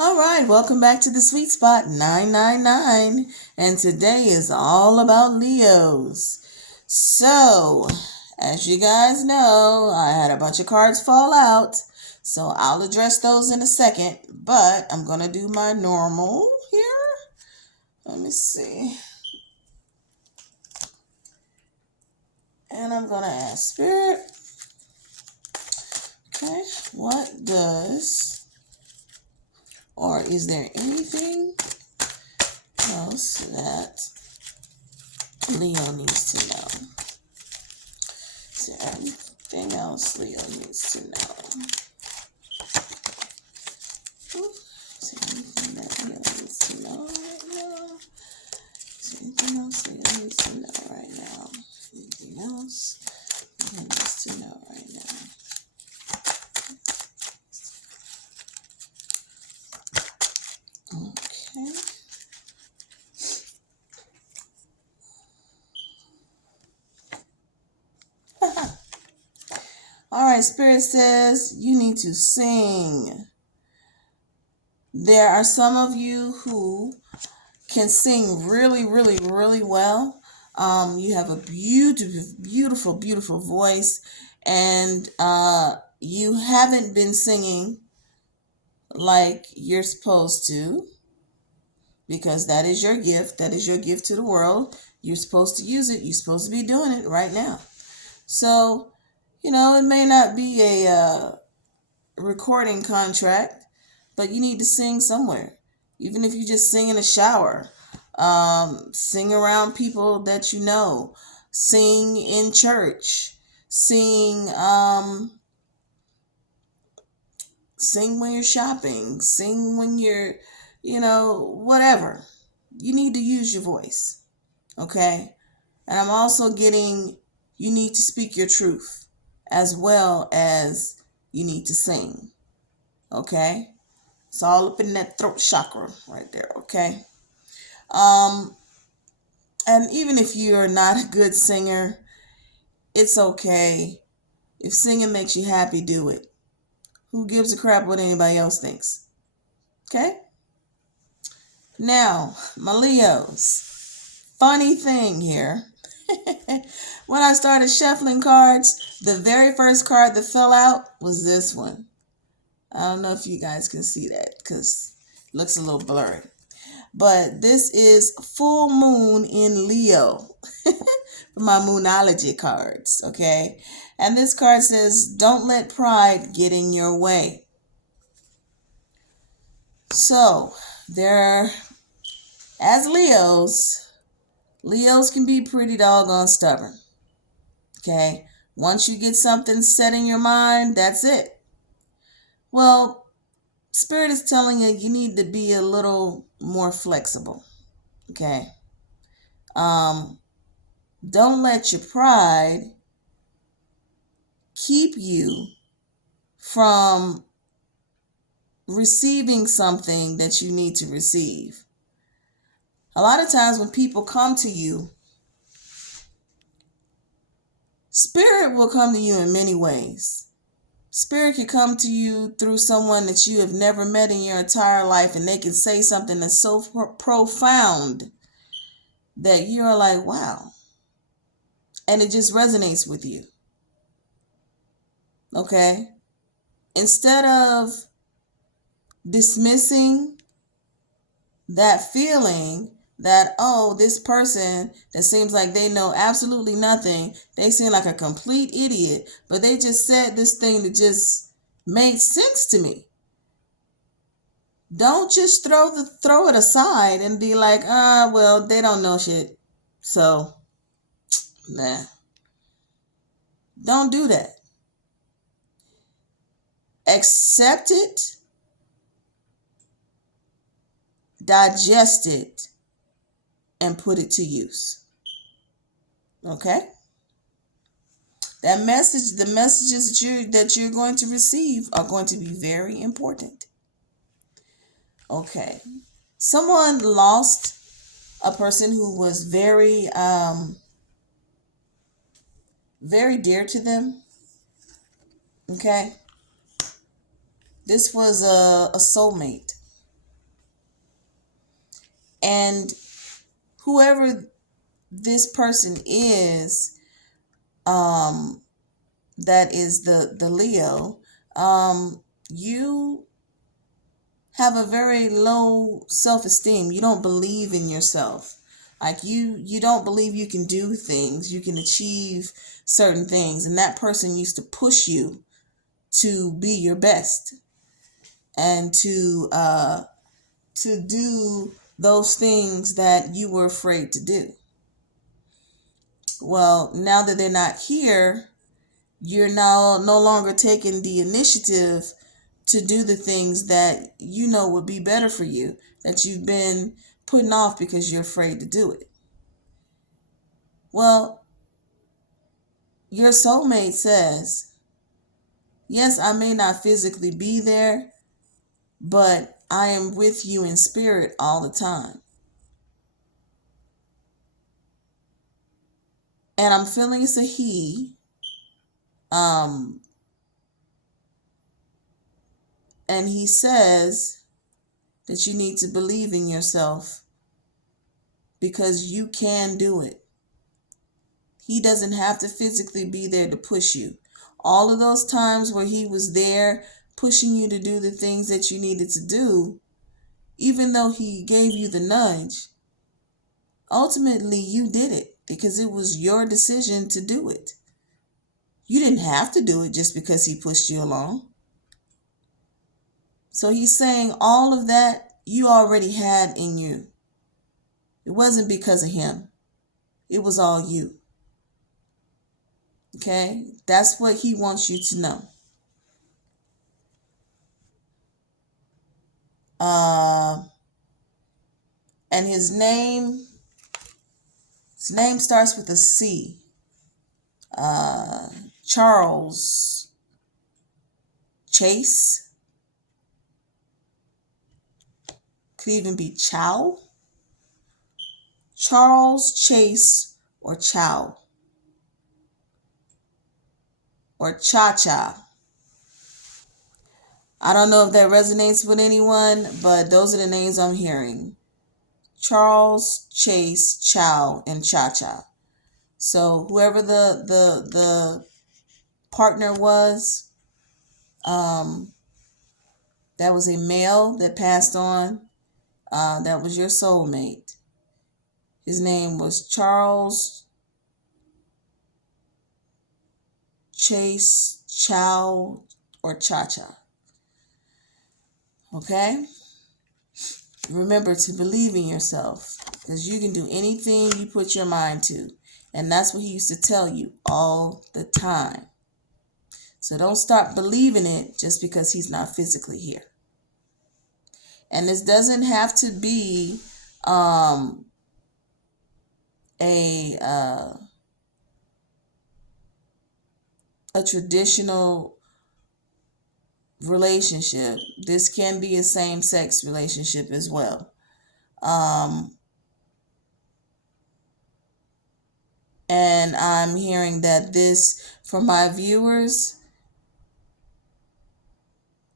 All right, welcome back to the Sweet Spot 999. And today is all about Leos. So, as you guys know, I had a bunch of cards fall out. So, I'll address those in a second. But I'm going to do my normal here. Let me see. And I'm going to ask Spirit. Okay, what does, or is there anything else that Leo needs to know? Is there anything else Leo needs to know? Is there anything that Leo needs to know right now? Is there anything else Leo needs to know right now? Anything else Leo needs to know right now? Okay. All right, Spirit says you need to sing. There are some of you who can sing really, really, really well. You have a beautiful voice, and you haven't been singing like you're supposed to, because that is your gift. That is your gift to the world. You're supposed to use it. You're supposed to be doing it right now. So, it may not be a recording contract, but you need to sing somewhere. Even if you just sing in the shower, sing around people that you know, sing in church, sing sing when you're shopping, sing when you're, whatever. You need to use your voice, okay? And I'm also getting, you need to speak your truth as well as you need to sing, okay? It's all up in that throat chakra right there, okay? And even if you're not a good singer, it's okay. If singing makes you happy, do it. Who gives a crap what anybody else thinks? Okay? Now, my Leos. Funny thing here. When I started shuffling cards, the very first card that fell out was this one. I don't know if you guys can see that because it looks a little blurry. But this is full moon in Leo for my Moonology cards, okay? And this card says, don't let pride get in your way. So, as Leos can be pretty doggone stubborn, okay? Once you get something set in your mind, that's it. Well, Spirit is telling you need to be a little more flexible, okay? Don't let your pride keep you from receiving something that you need to receive. A lot of times when people come to you, Spirit will come to you in many ways. Spirit can come to you through someone that you have never met in your entire life, and they can say something that's so profound that you're like, wow. And it just resonates with you. Okay? Instead of dismissing that feeling that, oh, this person that seems like they know absolutely nothing, they seem like a complete idiot, but they just said this thing that just made sense to me. Don't just throw it aside and be like, well, they don't know shit. So, nah. Don't do that. Accept it, digest it, and put it to use. Okay? The messages that you're going to receive are going to be very important. Okay. Someone lost a person who was very very dear to them. Okay? This was a soulmate. And whoever this person is, that is the Leo, you have a very low self-esteem. You don't believe in yourself. Like you don't believe you can do things, you can achieve certain things, and that person used to push you to be your best and to do those things that you were afraid to do. Well, now that they're not here, you're now no longer taking the initiative to do the things that you know would be better for you, that you've been putting off because you're afraid to do it. Well, your soulmate says, yes, I may not physically be there, but I am with you in spirit all the time. And I'm feeling it's a he. Um, and he says that you need to believe in yourself because you can do it. He doesn't have to physically be there to push you. All of those times where he was there pushing you to do the things that you needed to do, even though he gave you the nudge, ultimately you did it because it was your decision to do it. You didn't have to do it just because he pushed you along. So he's saying all of that you already had in you. It wasn't because of him. It was all you. Okay? That's what he wants you to know. And his name starts with a C. Charles Chase. Could even be Chow. Charles Chase or Chow. Or Cha-Cha. I don't know if that resonates with anyone, but those are the names I'm hearing. Charles, Chase, Chow, and Cha-Cha. So whoever the partner was, that was a male that passed on. That was your soulmate. His name was Charles Chase, Chow, or Cha-Cha. Okay? Remember to believe in yourself because you can do anything you put your mind to. And that's what he used to tell you all the time. So don't start believing it just because he's not physically here. And this doesn't have to be a traditional relationship. This can be a same-sex relationship as well. And I'm hearing that this, for my viewers,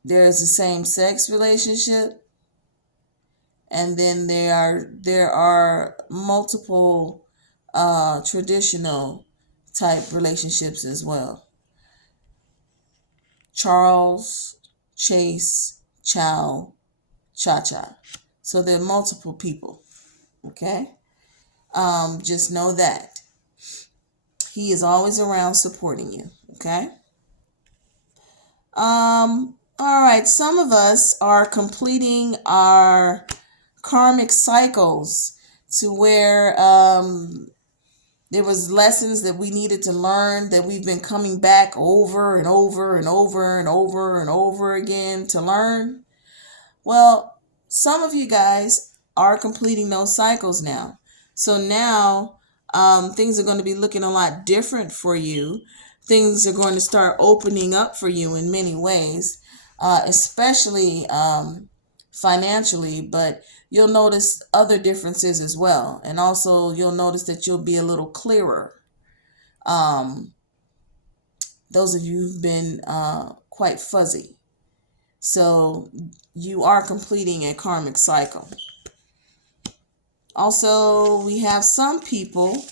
there's a same-sex relationship, and then there are multiple traditional type relationships as well. Charles, Chase, Chow, Cha-Cha. So there are multiple people. Okay? Just know that. He is always around supporting you. Okay? All right. Some of us are completing our karmic cycles to where there was lessons that we needed to learn that we've been coming back over and over and over and over and over again to learn. Well, some of you guys are completing those cycles now. So now things are going to be looking a lot different for you. Things are going to start opening up for you in many ways, especially financially, but you'll notice other differences as well. And also you'll notice that you'll be a little clearer. Those of you who've been quite fuzzy. So you are completing a karmic cycle. Also, we have some people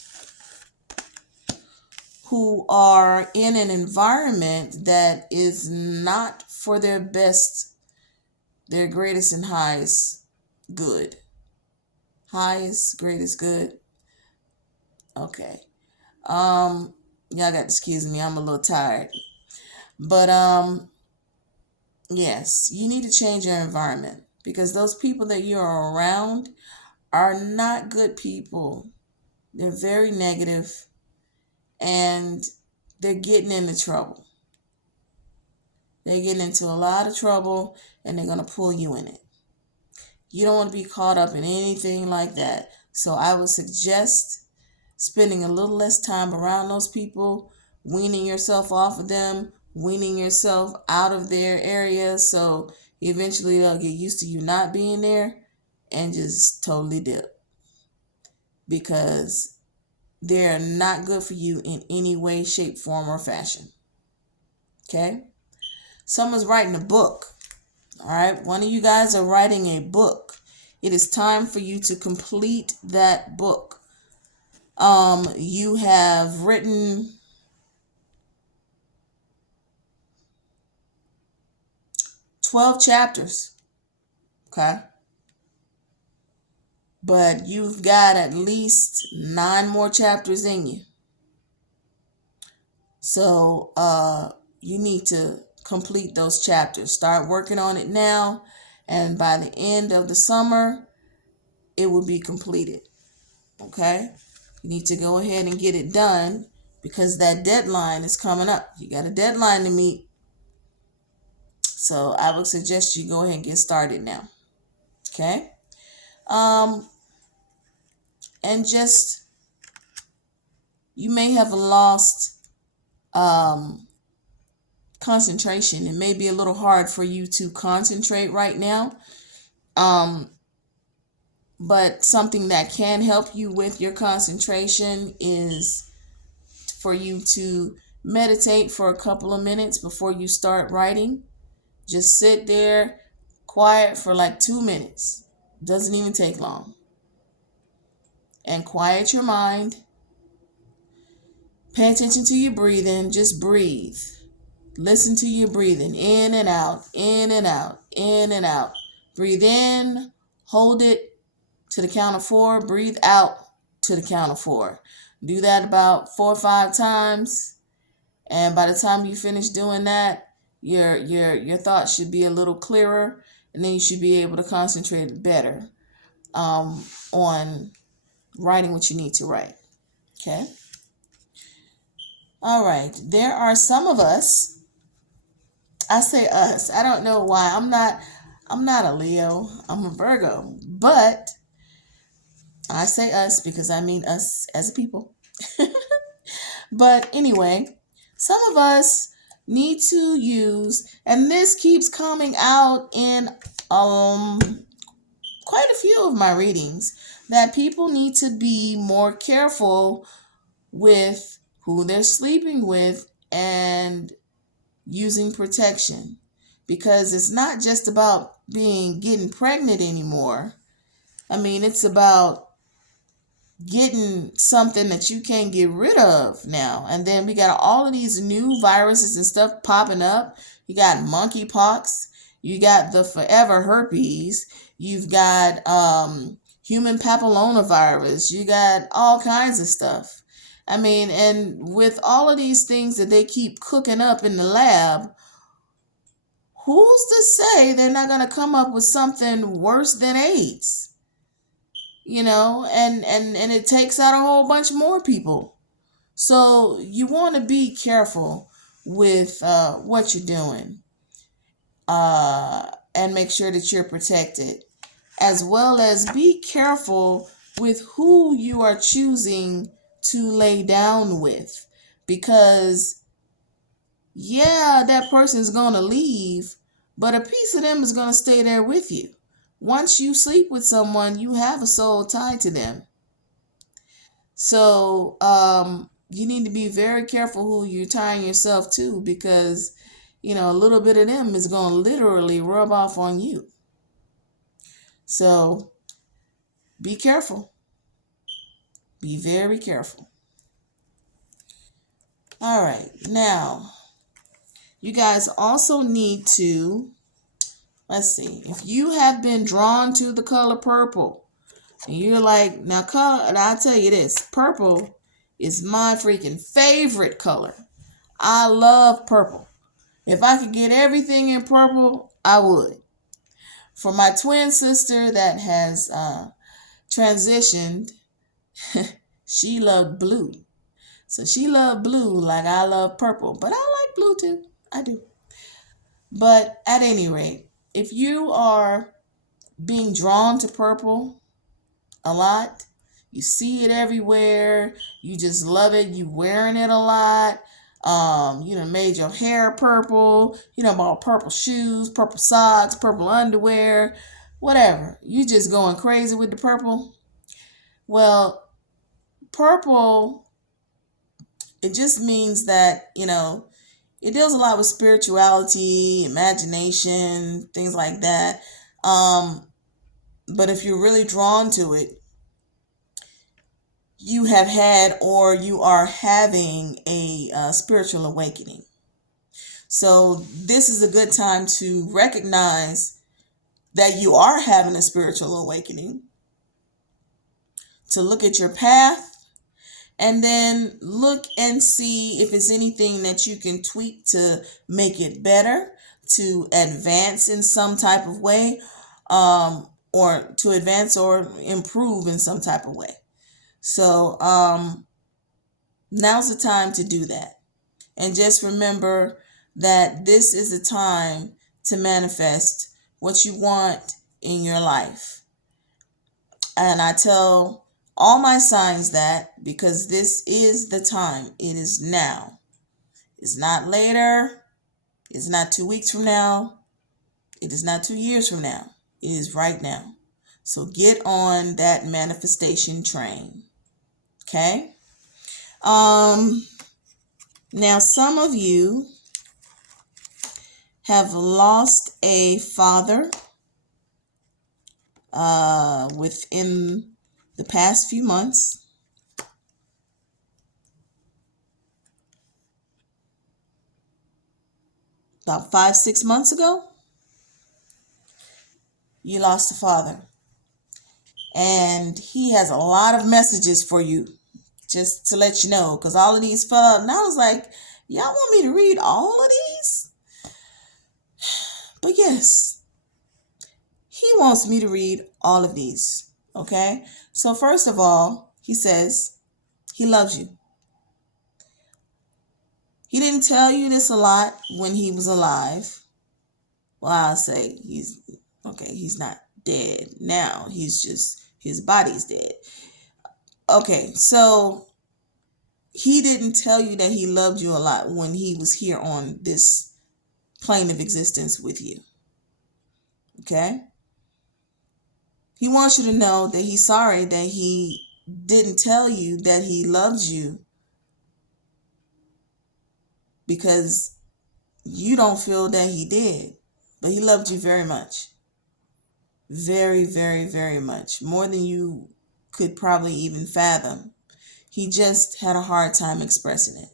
who are in an environment that is not for their best, their greatest and highest good. Highest, greatest good. Okay. Y'all got to excuse me. I'm a little tired. But yes, you need to change your environment because those people that you're around are not good people. They're very negative and they're getting into trouble. They're getting into a lot of trouble and they're going to pull you in it. You don't want to be caught up in anything like that. So I would suggest spending a little less time around those people, weaning yourself off of them, weaning yourself out of their area so eventually they'll get used to you not being there and just totally dip because they're not good for you in any way, shape, form, or fashion. Okay? Someone's writing a book. All right? One of you guys are writing a book. It is time for you to complete that book. You have written 12 chapters. Okay? But you've got at least 9 more chapters in you. So you need to complete those chapters. Start working on it now, and by the end of the summer, it will be completed. Okay? You need to go ahead and get it done because that deadline is coming up. You got a deadline to meet. So I would suggest you go ahead and get started now. Okay? And just, you may have lost concentration. It may be a little hard for you to concentrate right now. But something that can help you with your concentration is for you to meditate for a couple of minutes before you start writing. Just sit there quiet for like 2 minutes. Doesn't even take long. And quiet your mind. Pay attention to your breathing. Just breathe. Listen to your breathing. In and out, in and out, in and out. Breathe in, hold it to the count of 4. Breathe out to the count of 4. Do that about 4 or 5 times. And by the time you finish doing that, your thoughts should be a little clearer. And then you should be able to concentrate better on writing what you need to write. Okay? All right. There are some of us. I say us. I don't know why. I'm not a Leo. I'm a Virgo. But I say us because I mean us as a people. But anyway, some of us need to use, and this keeps coming out in quite a few of my readings, that people need to be more careful with who they're sleeping with and using protection, because it's not just about getting pregnant anymore. I mean, it's about getting something that you can't get rid of now. And then we got all of these new viruses and stuff popping up. You got monkeypox, you got the forever herpes, you've got human papillomavirus, you got all kinds of stuff. I mean, and with all of these things that they keep cooking up in the lab, who's to say they're not going to come up with something worse than AIDS? You know, and it takes out a whole bunch more people. So you want to be careful with what you're doing and make sure that you're protected, as well as be careful with who you are choosing to lay down with, because yeah, that person's going to leave, but a piece of them is going to stay there with you. Once you sleep with someone, you have a soul tied to them. So you need to be very careful who you're tying yourself to, because, you know, a little bit of them is going to literally rub off on you. So be careful. Be very careful. All right. Now, you guys also need to, let's see, if you have been drawn to the color purple, and you're like, now color, and I'll tell you this, purple is my freaking favorite color. I love purple. If I could get everything in purple, I would. For my twin sister that has transitioned, she loved blue. So she loved blue like I love purple. But I like blue too. I do. But at any rate, if you are being drawn to purple a lot, you see it everywhere, you just love it, you wearing it a lot, you done made your hair purple, you know, bought purple shoes, purple socks, purple underwear, whatever. You just going crazy with the purple. Well, purple, it just means that, you know, it deals a lot with spirituality, imagination, things like that. But if you're really drawn to it, you have had or you are having a spiritual awakening. So this is a good time to recognize that you are having a spiritual awakening, to look at your path, and then look and see if it's anything that you can tweak to make it better, to advance in some type of way, or to advance or improve in some type of way. So now's the time to do that. And just remember that this is the time to manifest what you want in your life. And I tell all my signs that, because this is the time. It is now. It's not later. It's not 2 weeks from now. It is not 2 years from now. It is right now. So get on that manifestation train. Okay? Now some of you have lost a father within the past few months. About 5-6 months ago, you lost a father. And he has a lot of messages for you, just to let you know, because all of these fell out. And I was like, y'all want me to read all of these? But yes, he wants me to read all of these. Okay? So first of all, he says he loves you. He didn't tell you this a lot when he was alive. Well, I'll say he's not dead now. He's just, his body's dead. Okay, so he didn't tell you that he loved you a lot when he was here on this plane of existence with you. Okay? He wants you to know that he's sorry that he didn't tell you that he loves you, because you don't feel that he did. But he loved you very much. Very, very, very much. More than you could probably even fathom. He just had a hard time expressing it.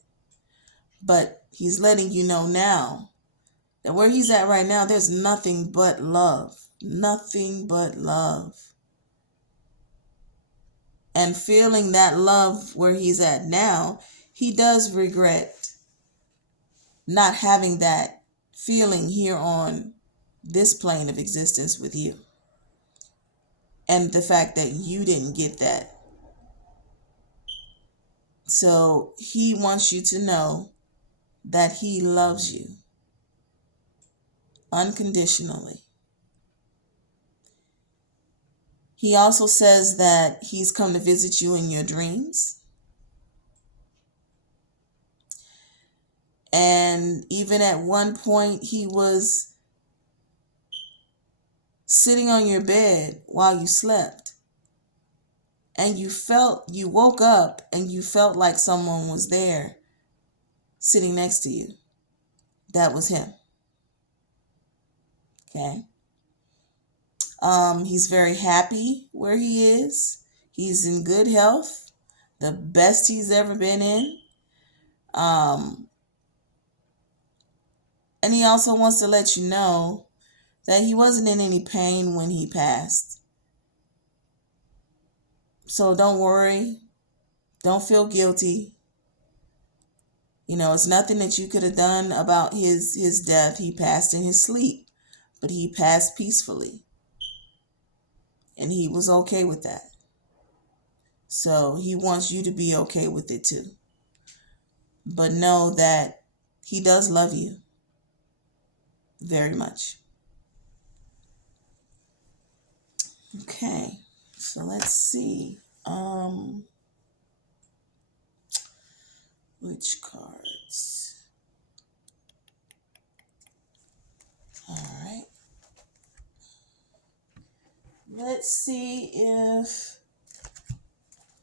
But he's letting you know now that where he's at right now, there's nothing but love. Nothing but love. And feeling that love where he's at now, he does regret not having that feeling here on this plane of existence with you. And the fact that you didn't get that. So he wants you to know that he loves you unconditionally. He also says that he's come to visit you in your dreams. And even at one point, he was sitting on your bed while you slept. And you woke up and you felt like someone was there sitting next to you. That was him. Okay. He's very happy where he is. He's in good health, the best he's ever been in. Um, and he also wants to let you know that he wasn't in any pain when he passed. So don't worry. Don't feel guilty. You know, it's nothing that you could have done about his death. He passed in his sleep, but he passed peacefully. And he was okay with that. So he wants you to be okay with it too. But know that he does love you very much. Okay, so let's see. Which cards? All right. Let's see if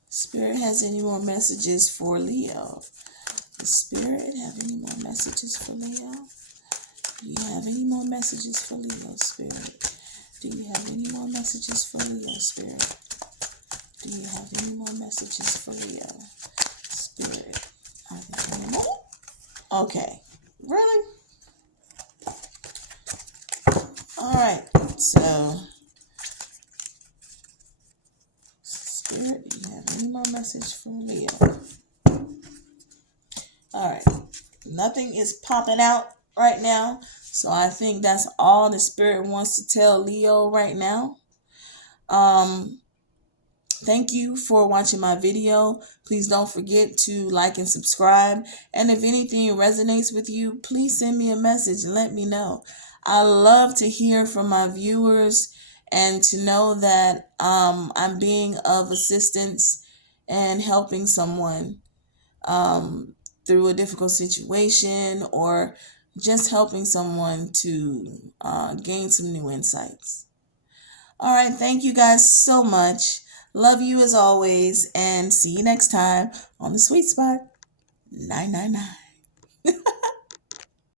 Spirit has any more messages for Leo. Does Spirit have any more messages for Leo? Do you have any more messages for Leo, Spirit? Do you have any more messages for Leo, Spirit? Do you have any more messages for Leo, Spirit? Are there any more? Okay. Really? All right. So, Spirit, do you have any more message for Leo? All right. Nothing is popping out right now. So I think that's all the Spirit wants to tell Leo right now. Thank you for watching my video. Please don't forget to like and subscribe. And if anything resonates with you, please send me a message and let me know. I love to hear from my viewers and to know that I'm being of assistance and helping someone through a difficult situation, or just helping someone to gain some new insights. All right, thank you guys so much. Love you as always, and see you next time on the Sweet Spot 999.